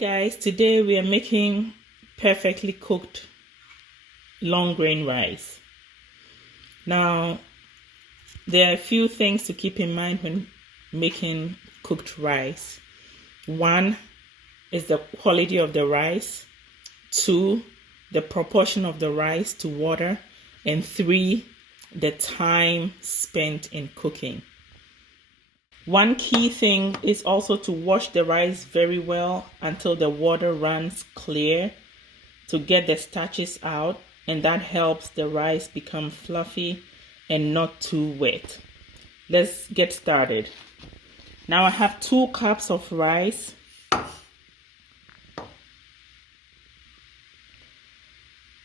Guys, today we are making perfectly cooked long grain rice. Now, there are a few things to keep in mind when making cooked rice. One is the quality of the rice. Two, the proportion of the rice to water. And three, the time spent in cooking. One key thing is also to wash the rice very well until the water runs clear to get the starches out, and that helps the rice become fluffy and not too wet. Let's get started. Now I have 2 cups of rice.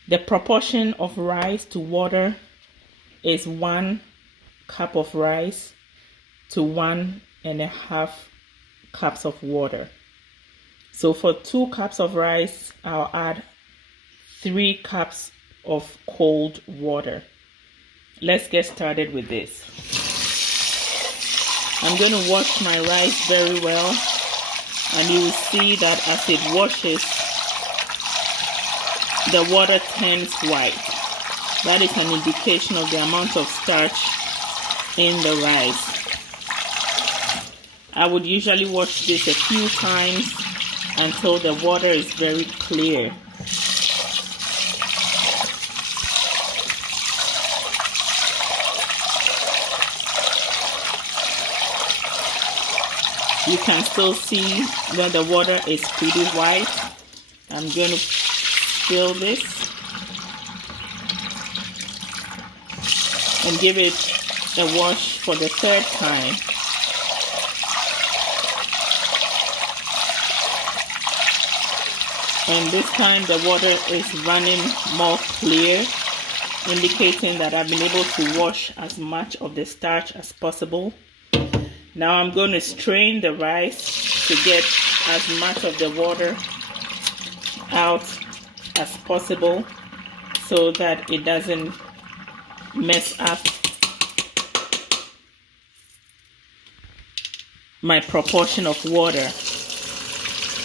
The proportion of rice to water is 1 cup of rice to 1.5 cups of water. So for 2 cups of rice, I'll add 3 cups of cold water. Let's get started with this. I'm going to wash my rice very well, and you will see that as it washes, the water turns white. That is an indication of the amount of starch in the rice. I would usually wash this a few times until the water is very clear. You can still see that the water is pretty white. I'm going to fill this and give it a wash for the 3rd time. And this time the water is running more clear, indicating that I've been able to wash as much of the starch as possible. Now I'm going to strain the rice to get as much of the water out as possible so that it doesn't mess up my proportion of water.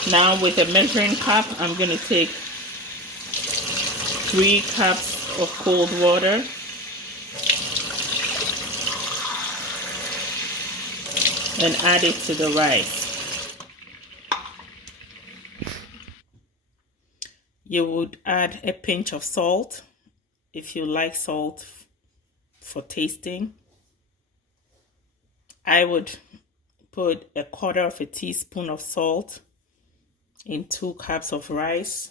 Now with a measuring cup, I'm going to take 3 cups of cold water and add it to the rice. You would add a pinch of salt if you like salt for tasting. I would put 1/4 teaspoon of salt in 2 cups of rice,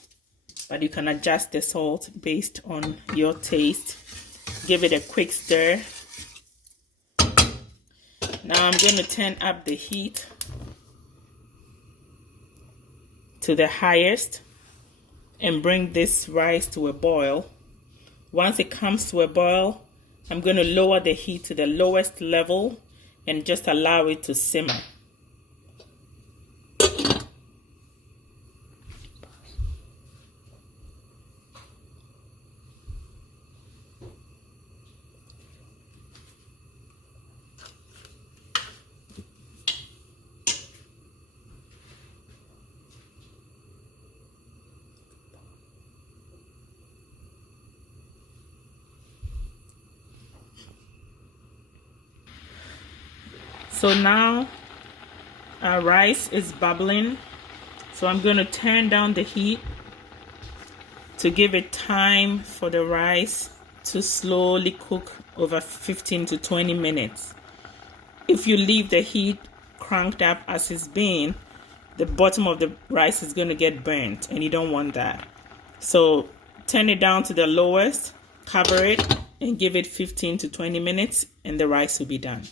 but you can adjust the salt based on your taste. Give it a quick stir. Now I'm going to turn up the heat to the highest and bring this rice to a boil. Once it comes to a boil, I'm going to lower the heat to the lowest level and just allow it to simmer. So now our rice is bubbling. So I'm going to turn down the heat to give it time for the rice to slowly cook over 15 to 20 minutes. If you leave the heat cranked up as it's been, the bottom of the rice is going to get burnt, and you don't want that. So turn it down to the lowest, cover it, and give it 15 to 20 minutes, and the rice will be done.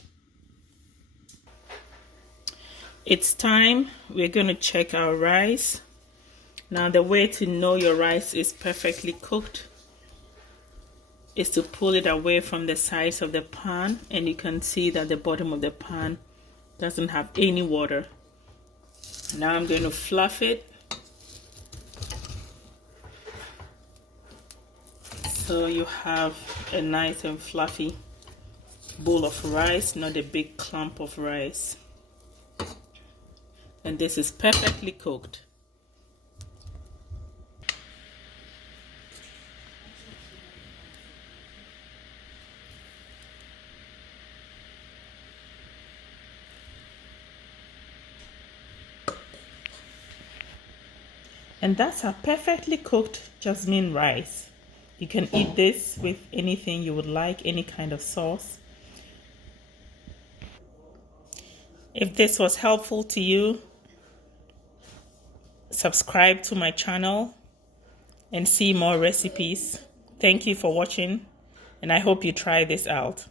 It's time. We're going to check our rice. Now the way to know your rice is perfectly cooked is to pull it away from the sides of the pan, and you can see that the bottom of the pan doesn't have any water. Now I'm going to fluff it so you have a nice and fluffy bowl of rice, not a big clump of rice. And this is perfectly cooked. And that's our perfectly cooked jasmine rice. You can eat this with anything you would like, any kind of sauce. If this was helpful to you, subscribe to my channel and see more recipes. Thank you for watching, and I hope you try this out.